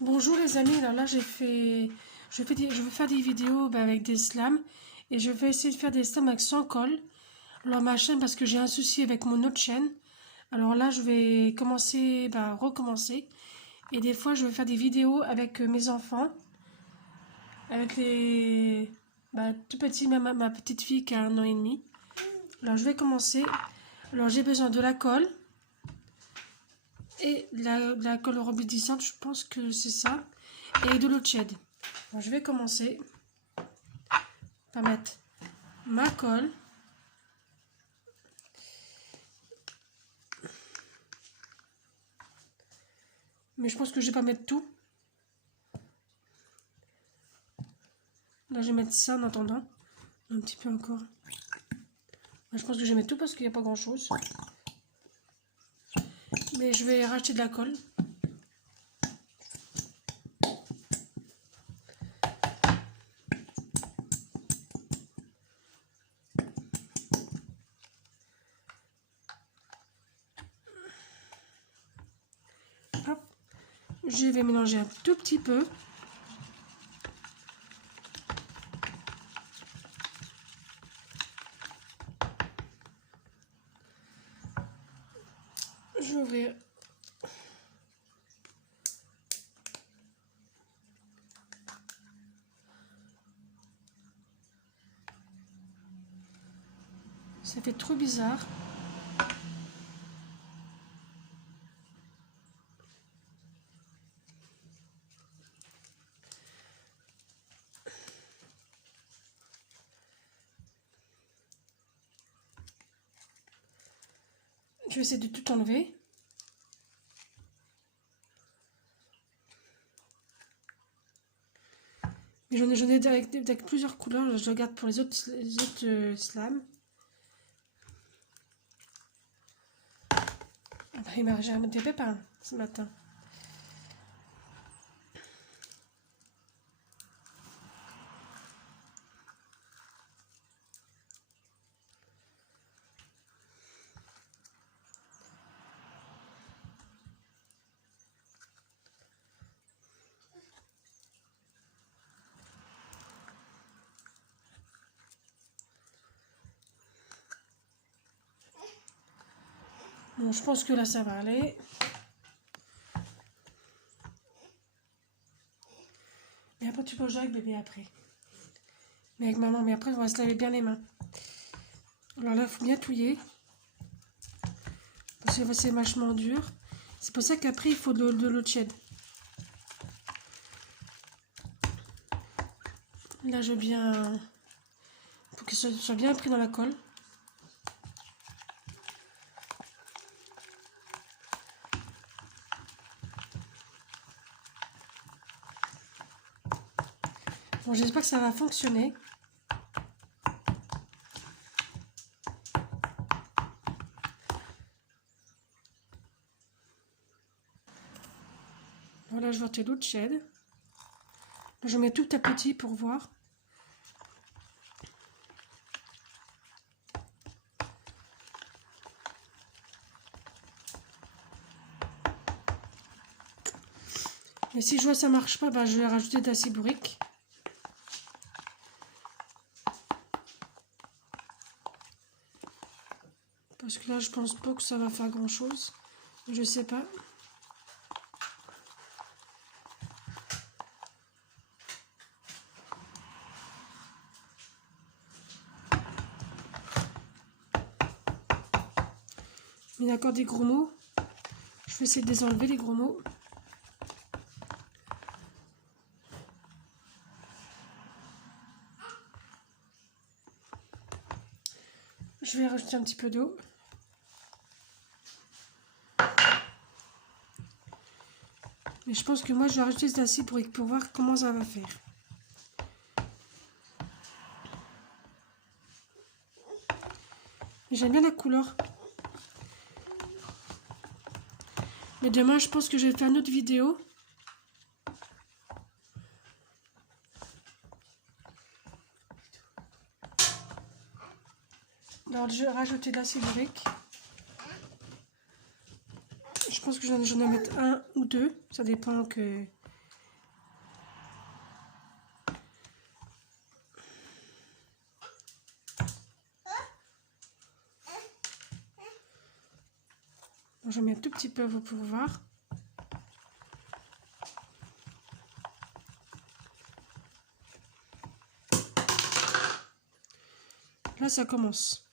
Bonjour les amis, alors là je vais faire des vidéos avec des slams et je vais essayer de faire des slams avec sans colle. Alors ma chaîne parce que j'ai un souci avec mon autre chaîne. Alors là je vais commencer, recommencer et des fois je vais faire des vidéos avec mes enfants, avec les tout petits, ma petite fille qui a 1 an et demi. Alors je vais commencer. Alors j'ai besoin de la colle et de la colle rebondissante, je pense que c'est ça, et de l'eau de Ched. Alors, je vais commencer par mettre ma colle. Mais je pense que je vais pas mettre tout. Là, je vais mettre ça en attendant. Un petit peu encore. Je pense que je vais mettre tout parce qu'il n'y a pas grand chose. Mais je vais racheter de la colle. Hop. Je vais mélanger un tout petit peu. Je vais ouvrir. Ça fait trop bizarre. Je vais essayer de tout enlever. Mais j'en ai avec plusieurs couleurs. Je le garde pour les autres slams. Après, il m'a j'ai des pépins ce matin. Bon, je pense que là, ça va aller. Et après, tu peux jouer avec bébé après. Mais avec maman, mais après, on va se laver bien les mains. Alors là, il faut bien touiller. Parce que c'est vachement dur. C'est pour ça qu'après, il faut de l'eau de Ched. Là, je veux bien... Pour que ce soit bien pris dans la colle. Bon, j'espère que ça va fonctionner. Voilà, je vais l'eau de Ched. Là, je mets tout à petit pour voir. Et si je vois que ça marche pas, je vais rajouter de l'acide bourrique. Parce que là, je pense pas que ça va faire grand chose. Je sais pas. Mais d'accord, des gros mots. Je vais essayer de les enlever, les gros mots. Je vais rajouter un petit peu d'eau. Mais je pense que moi, je vais rajouter de l'acide pour voir comment ça va faire. J'aime bien la couleur. Mais demain, je pense que je vais faire une autre vidéo. Alors, je vais rajouter de l'acide bourrique. Je pense que j'en vais mettre un ou deux. Ça dépend que Je mets un tout petit peu vous pour voir. Là, ça commence.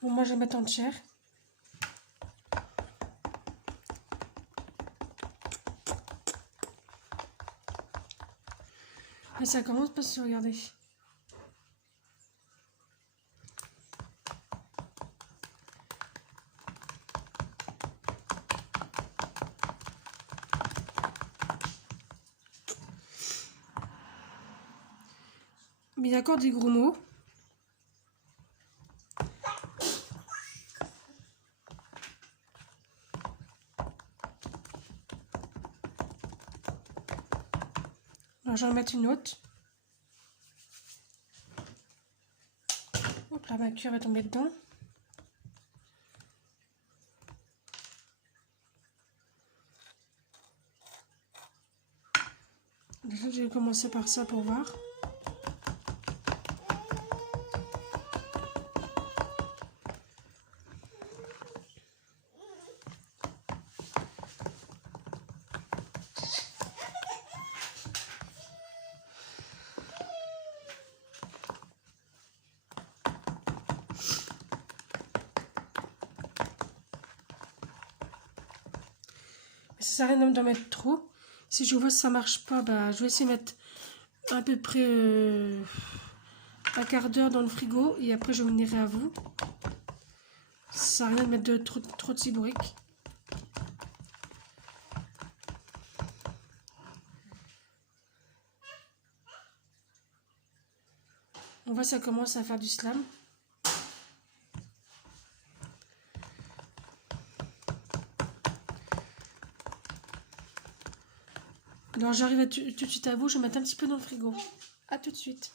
Bon, moi, je vais mettre en chair. Et ça commence parce que regardez. Mais il y a encore des gros mots. Alors, je vais en mettre une autre. Hop là, ma cuillère va tomber dedans. Déjà, je vais commencer par ça pour voir. Ça sert à rien d'en mettre trop. Si je vois que ça marche pas, bah, je vais essayer de mettre à peu près un quart d'heure dans le frigo et après je reviendrai à vous. Ça sert à rien de mettre trop de cibouriques. On voit ça commence à faire du slam. Alors j'arrive tout de suite à vous, je vais mettre un petit peu dans le frigo. A tout de suite.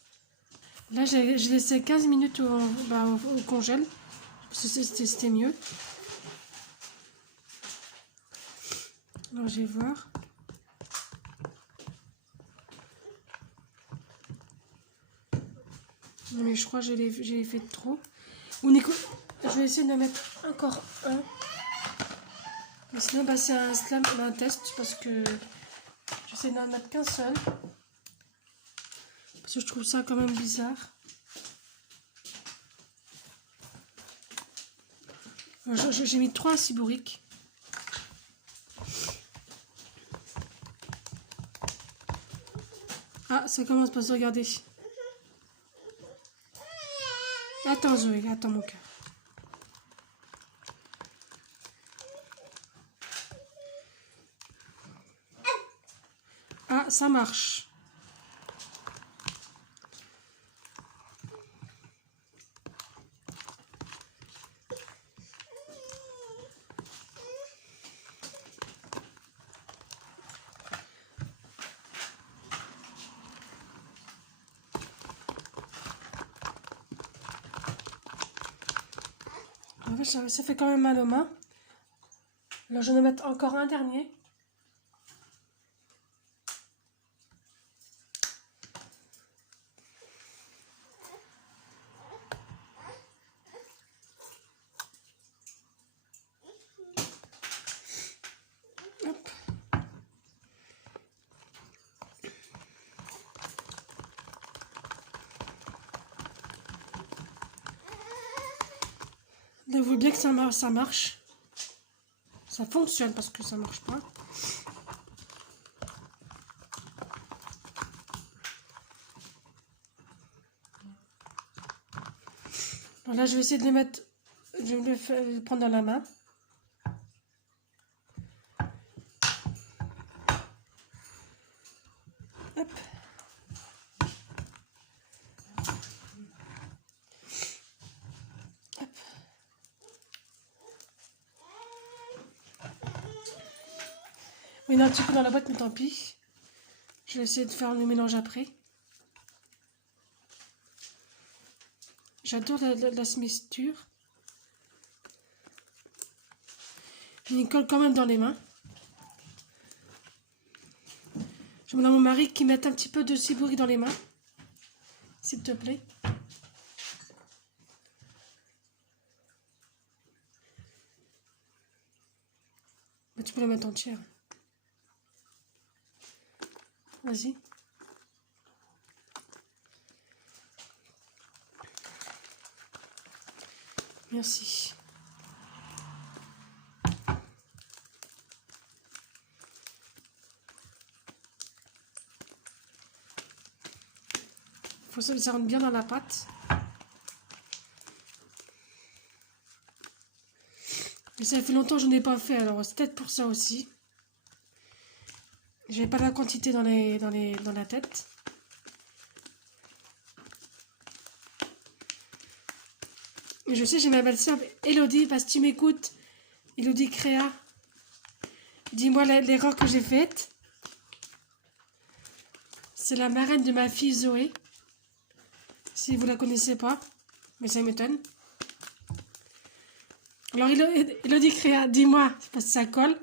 Là j'ai laissé 15 minutes au congèle, parce que c'était mieux. Alors je vais voir. Non mais je crois que j'ai fait de trop. Ou Nico, je vais essayer de mettre encore un. Mais sinon bah, c'est un slam, un test, parce que j'essaie d'en mettre qu'un seul. Parce que je trouve ça quand même bizarre. J'ai mis 3 cibouriques. Ah, ça commence par se regarder. Attends Zoé, attends mon cœur. Ah, ça marche. En fait, ça fait quand même mal aux mains. Alors je vais en mettre encore un dernier. Hop. Là, vous voyez bien que ça marche. Ça fonctionne parce que ça marche pas. Alors là, je vais essayer de les mettre. Je vais les prendre dans la main. Hop. Hop. Il y en a un petit peu dans la boîte, mais tant pis. Je vais essayer de faire le mélange après. J'adore la smixture. Il colle quand même dans les mains. Je demande à mon mari qu'il mette un petit peu de ciboulette dans les mains. S'il te plaît. Mais tu peux la mettre entière. Vas-y. Merci. Faut que ça rentre bien dans la pâte. Mais ça fait longtemps que je n'ai pas fait, alors c'est peut-être pour ça aussi. J'avais pas la quantité dans la tête. Mais je sais, j'ai ma belle-sœur Elodie, parce que tu m'écoutes. Elodie Créa. Dis-moi l'erreur que j'ai faite. C'est la marraine de ma fille Zoé. Si vous la connaissez pas, mais ça m'étonne. Alors Elodie Créa, dis-moi, parce que ça colle.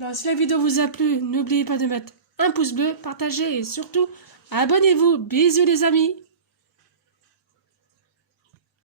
Alors si la vidéo vous a plu, n'oubliez pas de mettre un pouce bleu, partagez et surtout abonnez-vous. Bisous les amis.